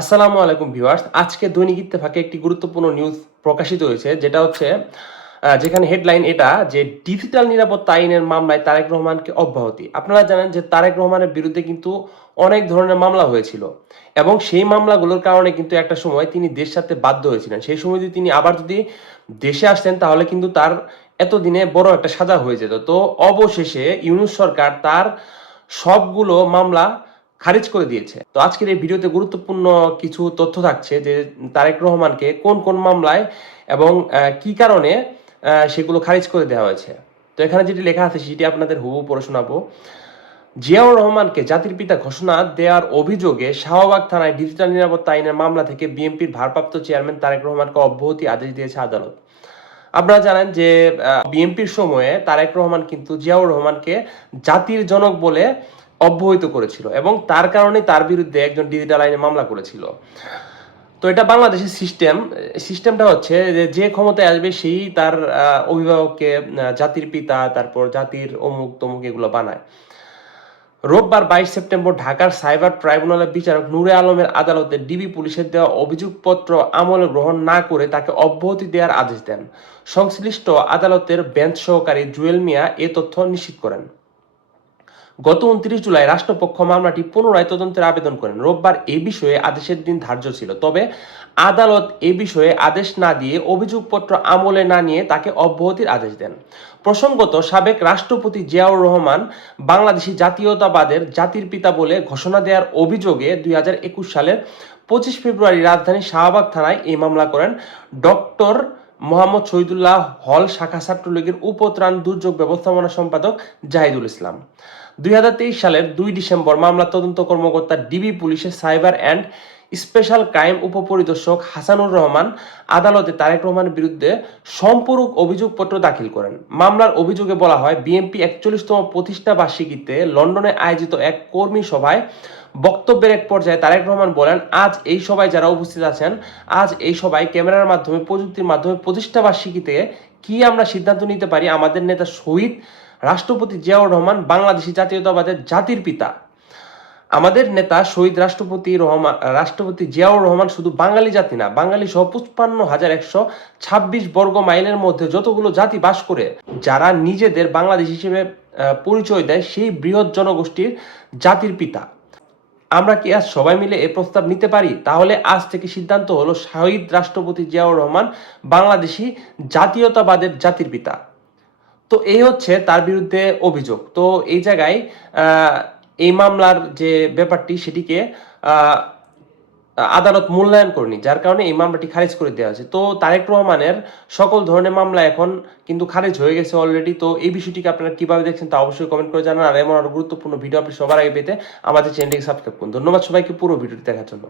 আসসালামু আলাইকুম ভিউয়ার্স। আজকে দৈনিক ইত্তেফাকে একটি গুরুত্বপূর্ণ নিউজ প্রকাশিত হয়েছে, যেটা হচ্ছে যেখানে হেডলাইন এটা যে ডিজিটাল নিরাপত্তা আইনের মামলায় তারেক রহমানকে অব্যাহতি। আপনারা জানেন যে তারেক রহমানের বিরুদ্ধে কিন্তু অনেক ধরনের মামলা হয়েছিল এবং সেই মামলাগুলোর কারণে কিন্তু একটা সময় তিনি দেশ ছাড়তে বাধ্য হয়েছিলেন। সেই সময় যদি তিনি আবার যদি দেশে আসতেন, তাহলে কিন্তু তার এতদিনে বড় একটা সাজা হয়ে যেত। তো অবশেষে ইউনুস সরকার তার সবগুলো মামলা খারিজ করে দিয়েছে। তো আজকের এই ভিডিওতে গুরুত্বপূর্ণ কিছু তথ্য থাকছে যে তারেক রহমানকে কোন কোন মামলায় এবং কি কারণে সেগুলো খারিজ করে দেওয়া হয়েছে। তো এখানে যেটি লেখা আছে সেটি আপনাদের হুবহু পড়ে শোনাবো। জিয়াউর রহমানকে জাতির পিতা ঘোষণা দেওয়ার অভিযোগে শাহবাগ থানায় ডিজিটাল নিরাপত্তা আইনের মামলা থেকে বিএনপির ভারপ্রাপ্ত চেয়ারম্যান তারেক রহমানকে অব্যাহতি আদেশ দিয়েছে আদালত। আপনারা জানেন যে বিএনপির সময়ে তারেক রহমান কিন্তু জিয়াউর রহমানকে জাতির জনক বলে অব্যাহত করেছিল এবং তার কারণে তার বিরুদ্ধে একজন ডিজিটাল আইনে মামলা করেছিল। তো এটা বাংলাদেশের সিস্টেম সিস্টেমটা হচ্ছে যে যে ক্ষমতায় আসবে সেই তার অভিভাবককে জাতির পিতা, তারপর জাতির অমুক তমুক এগুলো বানায়। রোববার বাইশ সেপ্টেম্বর ঢাকার সাইবার ট্রাইব্যুনালের বিচারক নূরে আলমের আদালতে ডিবি পুলিশের দেওয়া অভিযোগপত্র আমলে গ্রহণ না করে তাকে অব্যাহতি দেওয়ার আদেশ দেন। সংশ্লিষ্ট আদালতের বেঞ্চ সহকারী জুয়েল মিয়া এ তথ্য নিশ্চিত করেন। গত উনত্রিশ জুলাই রাষ্ট্রপক্ষ মামলাটি পুনরায় তদন্তের আবেদন করেন। রোববার এ বিষয়ে আদেশের দিন ধার্য ছিল। তবে আদালত এ বিষয়ে আদেশ না দিয়ে অভিযোগপত্র আমলে না নিয়ে তাকে অব্যাহতির আদেশ দেন। প্রসঙ্গত, সাবেক রাষ্ট্রপতি জিয়াউর রহমান বাংলাদেশি জাতীয়তাবাদের জাতির পিতা বলে ঘোষণা দেওয়ার অভিযোগে দুই হাজার একুশ সালের পঁচিশ ফেব্রুয়ারি রাজধানীর শাহবাগ থানায় এই মামলা করেন। ডক্টর মোহাম্মদ শহীদুল্লাহ হল শাখা ছাত্রলীগের উপত্রাণ দুর্যোগ ব্যবস্থাপনা সম্পাদক জাহিদুল ইসলাম। দুই হাজার তেইশ সালের দুই ডিসেম্বর মামলা তদন্ত কর্মকর্তা ডিবি পুলিশের সাইবার অ্যান্ড স্পেশাল ক্রাইম উপপরিদর্শক হাসানুর রহমান, আদালতে তারেক রহমানের বিরুদ্ধে সম্পূরক অভিযোগপত্র দাখিল করেন। মামলার অভিযোগে বলা হয়, বিএনপি একচল্লিশতম প্রতিষ্ঠা বার্ষিকীতে লন্ডনে আয়োজিত এক কর্মী সভায় বক্তব্যের এক পর্যায়ে তারেক রহমান বলেন, আজ এই সভায় যারা উপস্থিত আছেন, আজ এই সভায় ক্যামেরার মাধ্যমে, প্রযুক্তির মাধ্যমে প্রতিষ্ঠা বার্ষিকীতে কি আমরা সিদ্ধান্ত নিতে পারি? আমাদের নেতা শহীদ রাষ্ট্রপতি জিয়াউর রহমান বাংলাদেশি জাতীয়তাবাদের জাতির পিতা। আমাদের নেতা শহীদ রাষ্ট্রপতি রহমান রাষ্ট্রপতি জিয়াউর রহমান শুধু বাঙালি জাতি না, বাঙালি সহ পঁচপান্ন হাজার একশো ছাব্বিশ বর্গ মাইলের মধ্যে যতগুলো জাতি বাস করে, যারা নিজেদের বাংলাদেশ হিসেবে পরিচয় দেয় সেই বৃহৎ জনগোষ্ঠীর জাতির পিতা। আমরা কি আজ সবাই মিলে এ প্রস্তাব নিতে পারি? তাহলে আজ থেকে সিদ্ধান্ত হলো শহীদ রাষ্ট্রপতি জিয়াউর রহমান বাংলাদেশি জাতীয়তাবাদের জাতির পিতা। তো এই হচ্ছে তার বিরুদ্ধে অভিযোগ। তো এই জায়গায় এই মামলার যে ব্যাপারটি সেটিকে আদালত মূল্যায়ন করেনি, যার কারণে এই মামলাটি খারিজ করে দেওয়া হয়েছে। তো তারেক রহমানের সকল ধরনের মামলা এখন কিন্তু খারিজ হয়ে গেছে অলরেডি তো এই বিষয়টিকে আপনারা কীভাবে দেখছেন তা অবশ্যই কমেন্ট করে জানান। আর এমন আরও গুরুত্বপূর্ণ ভিডিও আপনি সবার আগে পেতে আমাদের চ্যানেলটিকে সাবস্ক্রাইব করুন। ধন্যবাদ সবাইকে পুরো ভিডিওটি দেখার জন্য।